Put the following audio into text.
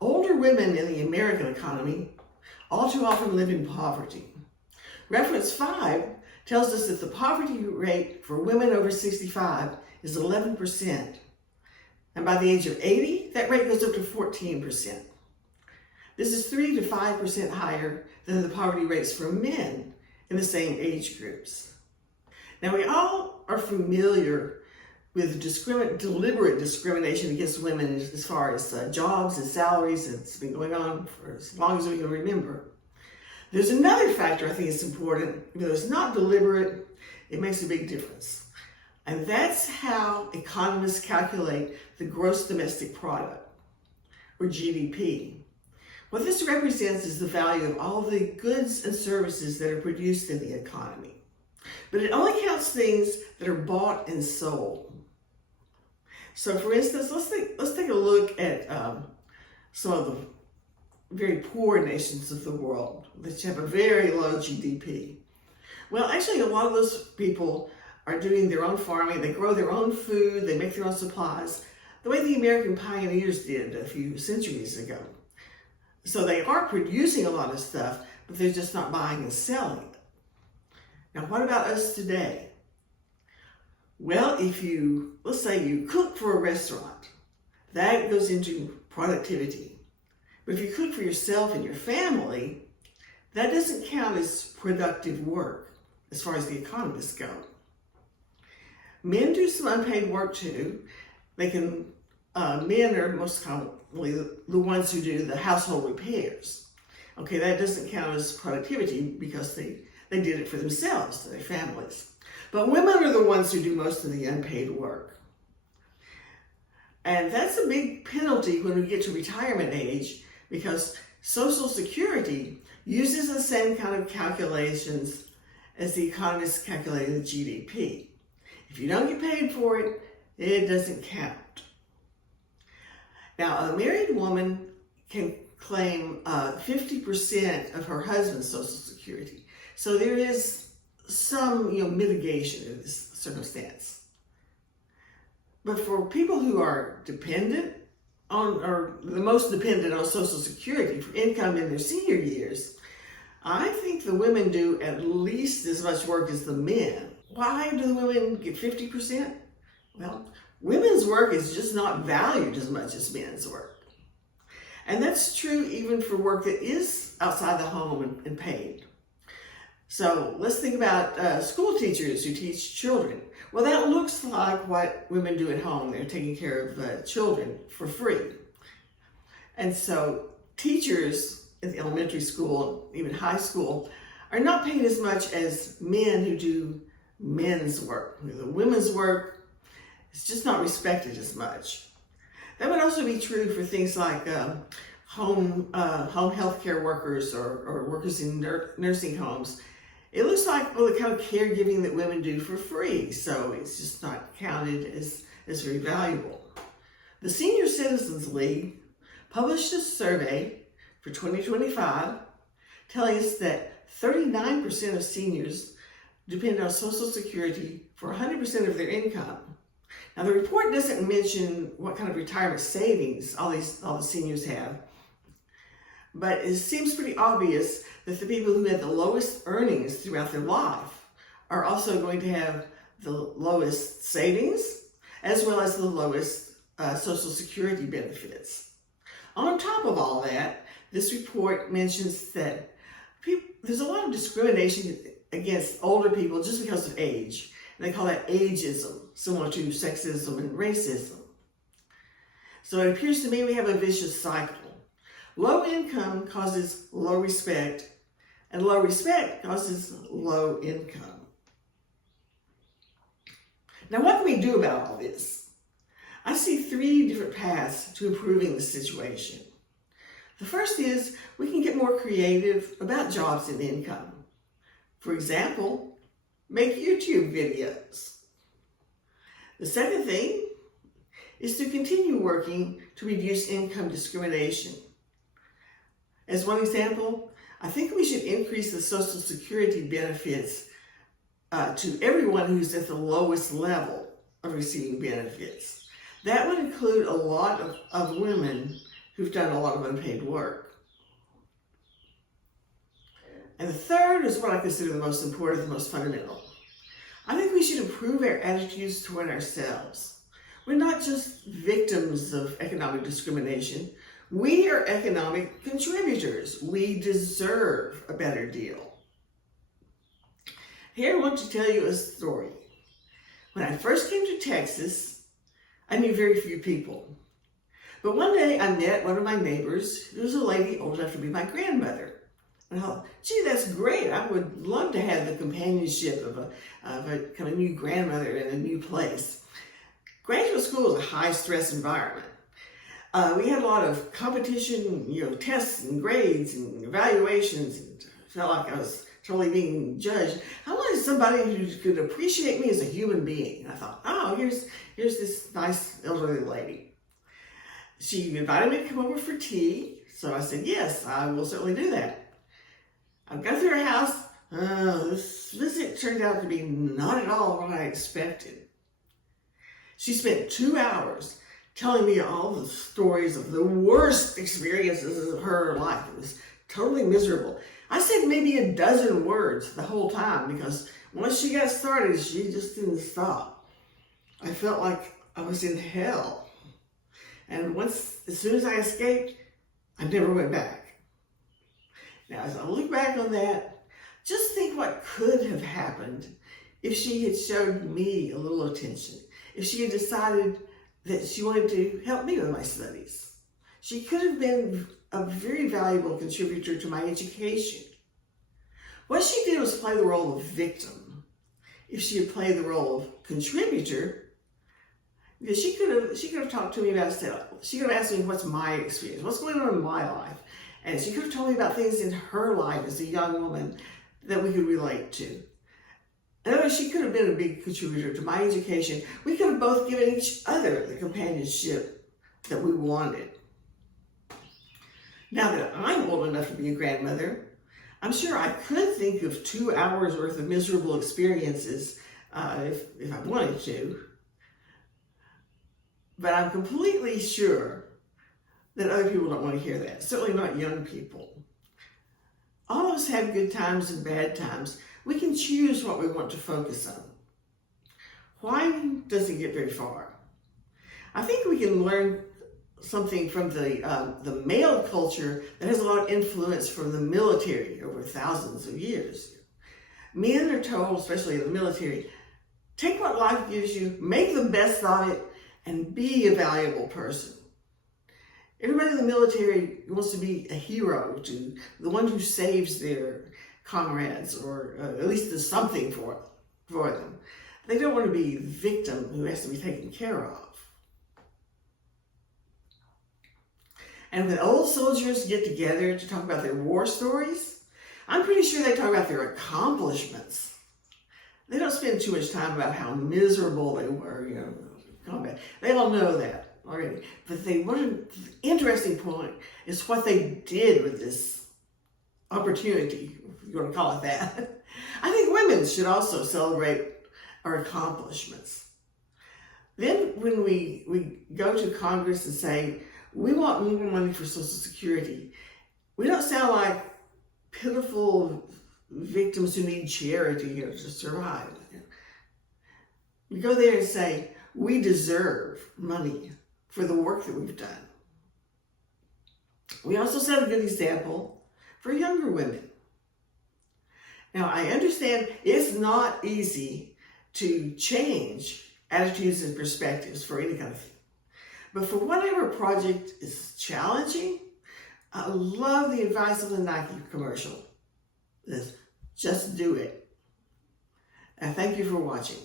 Older women in the American economy all too often live in poverty. Reference 5 tells us that the poverty rate for women over 65 is 11%. And by the age of 80, that rate goes up to 14%. This is 3 to 5% higher than the poverty rates for men in the same age groups. Now, we all are familiar with deliberate discrimination against women as far as jobs and salaries. It's been going on for as long as we can remember. There's another factor I think is important. Even though it's not deliberate, it makes a big difference. And that's how economists calculate the gross domestic product, or GDP. What this represents is the value of all the goods and services that are produced in the economy. But it only counts things that are bought and sold. So for instance, let's take a look at some of the very poor nations of the world that have a very low GDP. Well, actually, a lot of those people are doing their own farming. They grow their own food. They make their own supplies, the way the American pioneers did a few centuries ago. So they are producing a lot of stuff, but they're just not buying and selling it. Now, what about us today? Well, let's say you cook for a restaurant, that goes into productivity. But if you cook for yourself and your family, that doesn't count as productive work as far as the economists go. Men do some unpaid work too. Men are most commonly the ones who do the household repairs. Okay, that doesn't count as productivity because they did it for themselves, their families. But women are the ones who do most of the unpaid work. And that's a big penalty when we get to retirement age, because Social Security uses the same kind of calculations as the economists calculating the GDP. If you don't get paid for it, it doesn't count. Now, a married woman can claim 50% of her husband's Social Security. So there is some mitigation in this circumstance. But for people who are dependent on, or the most dependent on Social Security for income in their senior years, I think the women do at least as much work as the men. Why do the women get 50%? Well, women's work is just not valued as much as men's work. And that's true even for work that is outside the home and paid. So let's think about school teachers who teach children. Well, that looks like what women do at home. They're taking care of children for free. And so teachers in the elementary school, even high school, are not paid as much as men who do men's work. The women's work is just not respected as much. That would also be true for things like home health care workers or workers in nursing homes. It looks like the kind of caregiving that women do for free, so it's just not counted as very valuable. The Senior Citizens League published a survey for 2025 telling us that 39% of seniors depend on Social Security for 100% of their income. Now, the report doesn't mention what kind of retirement savings all the seniors have, but it seems pretty obvious that the people who had the lowest earnings throughout their life are also going to have the lowest savings, as well as the lowest Social Security benefits. On top of all that, this report mentions that there's a lot of discrimination against older people just because of age. And they call that ageism, similar to sexism and racism. So it appears to me we have a vicious cycle. Low income causes low respect, and low respect causes low income. Now, what can we do about all this? I see 3 different paths to improving the situation. The first is we can get more creative about jobs and income. For example, make YouTube videos. The second thing is to continue working to reduce income discrimination. As one example, I think we should increase the Social Security benefits to everyone who's at the lowest level of receiving benefits. That would include a lot of women who've done a lot of unpaid work. And the third is what I consider the most important, the most fundamental. I think we should improve our attitudes toward ourselves. We're not just victims of economic discrimination. We are economic contributors. We deserve a better deal. Here I want to tell you a story. When I first came to Texas, I knew very few people. But one day I met one of my neighbors, who was a lady old enough to be my grandmother. And I thought, gee, that's great. I would love to have the companionship of a kind of new grandmother in a new place. Graduate school is a high-stress environment. We had a lot of competition, tests and grades and evaluations, and I felt like I was totally being judged. I wanted somebody who could appreciate me as a human being. And I thought, oh, here's this nice elderly lady. She invited me to come over for tea, so I said, yes, I will certainly do that. I got to her house. This visit turned out to be not at all what I expected. She spent 2 hours telling me all the stories of the worst experiences of her life. It was totally miserable. I said maybe a dozen words the whole time because once she got started, she just didn't stop. I felt like I was in hell. And as soon as I escaped, I never went back. Now, as I look back on that, just think what could have happened if she had showed me a little attention, if she had decided that she wanted to help me with my studies. She could have been a very valuable contributor to my education. What she did was play the role of victim. If she had played the role of contributor, she could have talked to me about stuff. She could have asked me what's my experience, what's going on in my life. And she could have told me about things in her life as a young woman that we could relate to. In other words, she could have been a big contributor to my education. We could have both given each other the companionship that we wanted. Now that I'm old enough to be a grandmother, I'm sure I could think of 2 hours worth of miserable experiences if I wanted to. But I'm completely sure that other people don't want to hear that. Certainly not young people. All of us have good times and bad times. We can choose what we want to focus on. Whining doesn't get very far. I think we can learn something from the male culture that has a lot of influence from the military over thousands of years. Men are told, especially in the military, take what life gives you, make the best of it, and be a valuable person. Everybody in the military wants to be a hero, to the one who saves their comrades, or at least does something for them. They don't want to be the victim who has to be taken care of. And when old soldiers get together to talk about their war stories, I'm pretty sure they talk about their accomplishments. They don't spend too much time about how miserable they were, in combat. They all know that already. But the interesting point is what they did with this opportunity, if you want to call it that. I think women should also celebrate our accomplishments. Then when we go to Congress and say, we want more money for Social Security, we don't sound like pitiful victims who need charity to survive. We go there and say, we deserve money for the work that we've done. We also set a good example for younger women. Now, I understand it's not easy to change attitudes and perspectives for any kind of thing. But for whatever project is challenging, I love the advice of the Nike commercial. Just do it. And thank you for watching.